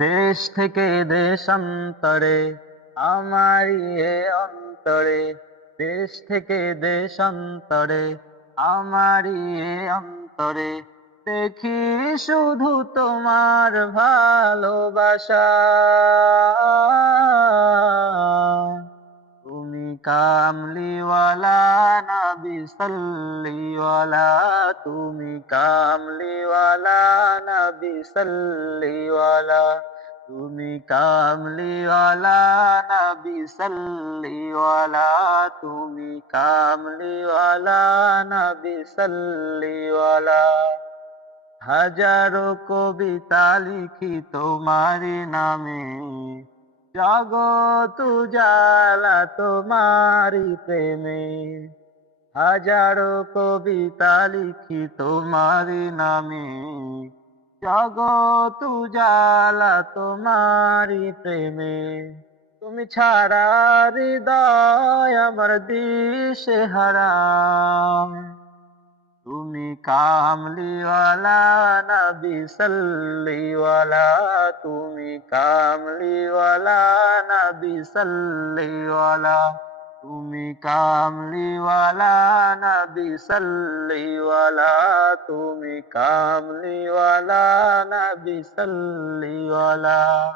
দেশ থেকে দেশান্তরে আমারই অন্তরে। দেশ থেকে দেশান্তরে আমারই অন্তরে। দেখি শুধু তোমার ভালোবাসা। কামলিওয়ালা নবী সাল্লিওয়ালা, তুমি কামলিওয়ালা নবী সাল্লিওয়ালা, তুমি কামলিওয়ালা নবী সাল্লিওয়ালা, তুমি কামলিওয়ালা নবী সাল্লিওয়ালা। হাজারো কবিতা লিখি তোমারি নামে জগৎ উজালা তোমারি প্রেমে। হাজারো কবিতা লিখি তোমারি নামে। জগৎ উজালা তোমারি প্রেমে। তুমি ছাড়া হৃদয় আমার দিশে হারাম তুমি কামলিওয়ালা, নবী সাল্লিওয়ালা। তুমি কামলিওয়ালা, নবী সাল্লিওয়ালা। তুমি কামলিওয়ালা, নবী সাল্লিওয়ালা। তুমি কামলিওয়ালা, নবী সাল্লিওয়ালা।